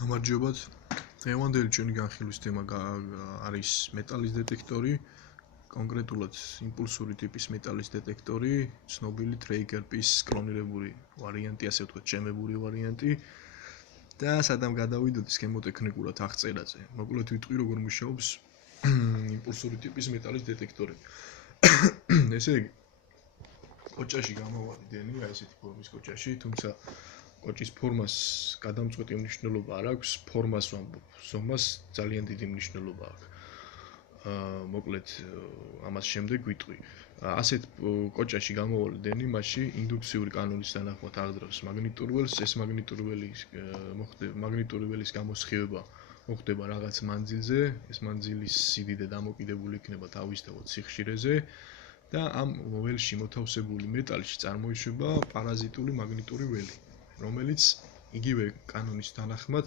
გამარჯობათ. დღევანდელი ჩვენი განხილვის თემა არის მეტალის დეტექტორი, კონკრეტულად იმპულსური ტიპის მეტალის დეტექტორი, ცნობილი Traeger-ის კლონირებული ვარიანტი, ასე ვთქვათ, შემებური ვარიანტი. და სადამ გადავიდოთ სქემოტექნიკურად აღწერაზე. მოკლედ ვიტყვი როგორ მუშაობს იმპულსური ტიპის მეტალის დეტექტორი. ესე იგი, კოჭაში გამოვარდენი, აი ესეთი ფორმის კოჭაში, თუმცა კოჭის ფორმას გადამწყვეტი მნიშვნელობა არ აქვს, ფორმას ვამბობ, ზომას ძალიან დიდი მნიშვნელობა აქვს. მოკლედ ამას შემდეგ ვიტყვი. ასეთ კოჭაში გამოვარდენი, მაშინ ინდუქციური კანონის თანახმად აღძრავს მაგნიტურ ველს, ეს მაგნიტური ველის გამოსხივება მოხდება რაღაც მანძილზე, ეს მანძილის სიდიდე დამოკიდებული იქნება თავისთავად სიხშირეზე და ამ ველში მოთავსებული მეტალში წარმოიშვება პარაზიტული მაგნიტური ველი, რომელიც იგივე კანონის თანახმად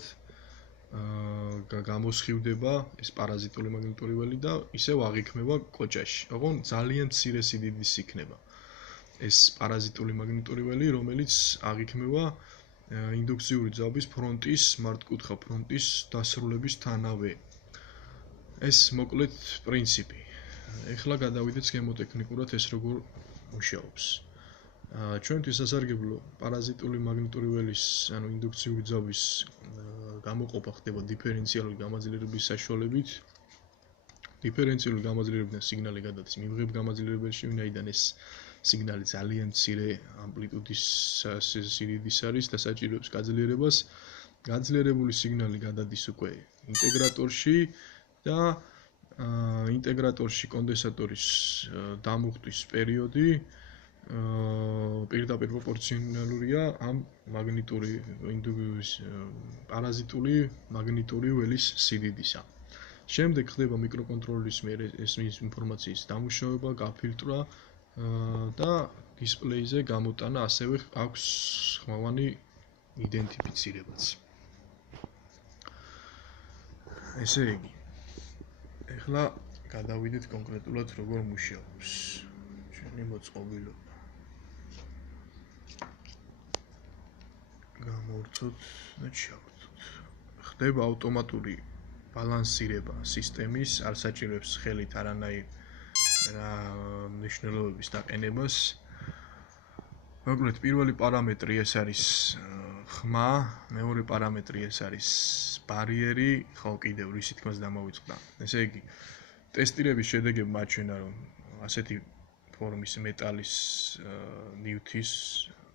გამოსხივდება ეს პარაზიტული მაგნიტური ველი და ისევ აღიქმება კოჭაში. ოღონდ ძალიან მცირე სიდიდის იქნება ეს პარაზიტული მაგნიტური ველი, რომელიც აღიქმება ინდუქციური ძაბვის ფრონტის, მართკუთხა ფრონტის დასრულებისთანავე. ეს მოკლედ პრინციპი. ეხლა გადავიდეთ სქემოტექნიკურად ეს როგორ მუშაობს. ჩვენთვის სასარგებლო პარაზიტული მაგნიტური ველის, ანუ ინდუქციური ძაბვის გამოყოფა ხდება დიფერენციალური გამაძლიერების საშუალებით. დიფერენციული გამაძლიერებიდან სიგნალი გადადის მიმღებ გამაძლიერებელში, ვინაიდან ეს სიგნალი ძალიან მცირე ამპლიტუდის სიდიდის არის და საჭიროებს გაძლიერებას. გაძლიერებული სიგნალი გადადის უკვე ინტეგრატორში და ინტეგრატორში კონდენსატორის დამუხტვის პერიოდი პირდაპირ პროპორციონალურია ამ პარაზიტული მაგნიტური ველის სიდიდისა. შემდეგ ხდება მიკროკონტროლერის მიერ ეს ინფორმაციის დამუშავება, გაფილტრა და დისპლეიზე გამოტანა, ასევე აქვს ხმოვანი იდენტიფიცირებაც. ესე იგი, ეხლა გადავიდეთ კონკრეტულად როგორ მუშაობს ჩვენი მოწყობილობა. გამოვცოთ და ჩავცოთ. ხდება ავტომატური ბალანსირება სისტემის, არ საჭიროებს ხელით არანაირ მნიშვნელობების დაყენებას. მოკლედ, პირველი პარამეტრი ეს არის ხმა, მეორე პარამეტრი ეს არის ბარიერი, ხო კიდევ რისი თქმაც დამოვიწყდა. ესე იგი, ტესტირების შედეგები მაჩვენა, რომ ასეთი ფორმის მეტალის ნივთის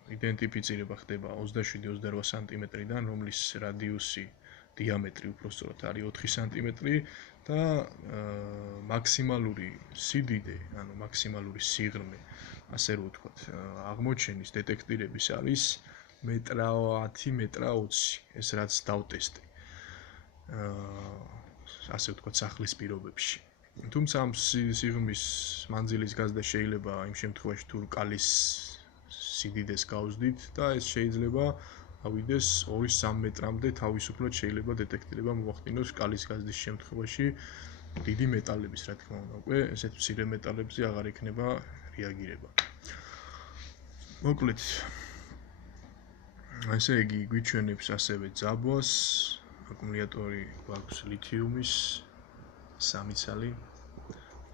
იდენტიფიცირება ხდება 27-28 სანტიმეტრიდან, რომლის რადიუსი დიამეტრი უпростоრად არის 4 სანტიმეტრი და მაქსიმალური სიდიდე, ანუ მაქსიმალური სიღრმე, ასე რომ ვთქვათ, აღმოჩენის დეტექტირების არის 1.10 1.20, ეს რაც დავტესტე. ასე ვთქვათ, სახლის პირობებში. თუმცა ამ სიღრმის მანძილის გაზრდა შეიძლება იმ შემთხვევაში თუ კალის სიდიდეს გავზდით და ეს შეიძლება ავიდეს 2-3 მეტრამდე, თავისუფლად შეიძლება დეტექტირება მოახდინოს კალის გაზრდის შემთხვევაში დიდი მეტალების, რა თქმა უნდა, უკვე ესეთ მცირე მეტალებზე აღარ იქნება რეაგირება. მოკლედ, ესე იგი, გვიჩვენებს ასევე ძაბვას, აკუმულატორი გვაქვს ლითიუმის, 3 ცალი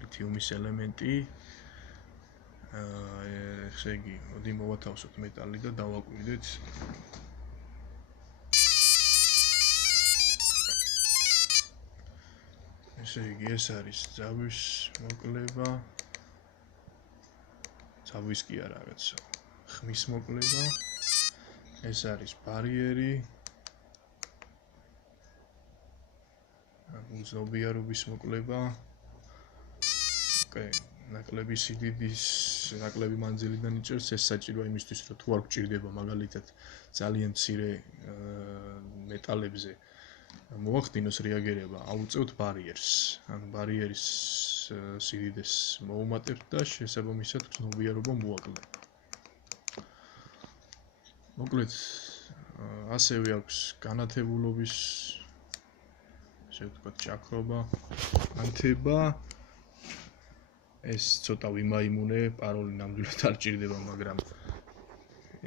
ლითიუმის ელემენტი. ესე იგი, მოდი მოვათავსოთ მეტალი და დავაკვირდეთ. ესე იგი, ეს არის ძაბვის მოკლება. ძაბვის კი არა, რაღაცა ხმის მოკლება. ეს არის ბარიერი. უზნობიარობის მოკლება. ოკეი. ნაკლები სიდიდის, ნაკლები მანძილიდან იჭერს, ეს საჭიროა იმისთვის, რომ თუ არ გვჭირდება მაგალითად ძალიან მცირე მეტალებზე მოახდინოს რეაგირება, აუწევთ ბარიერს. ანუ ბარიერის სიდიდეს მოუმატებთ და შესაბამისად უზნობიარობა მოაკლდება. მოკლედ, ასევე აქვს განათებულობის, ასე ვთქვათ, ჭაქრობა, ანთება. ეს ცოტა ვიმაიმუნე, პაროლი ნამდვილად არ ჭირდება, მაგრამ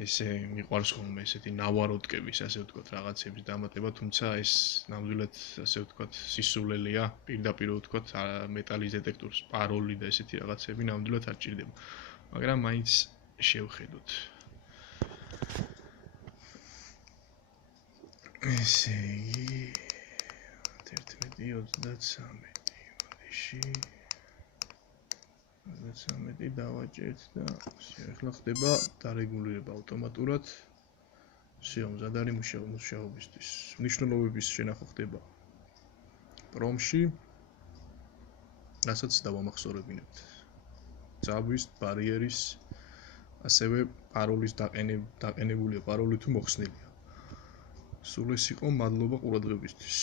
ესე მიყვარს ხოლმე ესეთი ნავაროტკების, ასე ვთქვათ, რაღაცების დამატება, თუმცა ეს ნამდვილად, ასე ვთქვათ, სისულელეა, პირდაპირ ვთქვათ, მეტალის დეტექტორის პაროლი და ესეთი რაღაცები ნამდვილად არ ჭირდება. მაგრამ მაინც შევხედოთ. ესე იგი 11:33 მოდიში 13 დავაჭერთ და ახლა ხდება დარეგულირება ავტომატურად მზად არის მუშაობისთვის. მნიშვნელობების შენახვა ხდება პრომში, რასაც დავამახსოვრებინებთ. ძაბვის ბარიერის, ასევე პაროლის დაყენებულია პაროლი თუ მოხსნილია. სულ ეს იყო, მადლობა ყურადღებისთვის.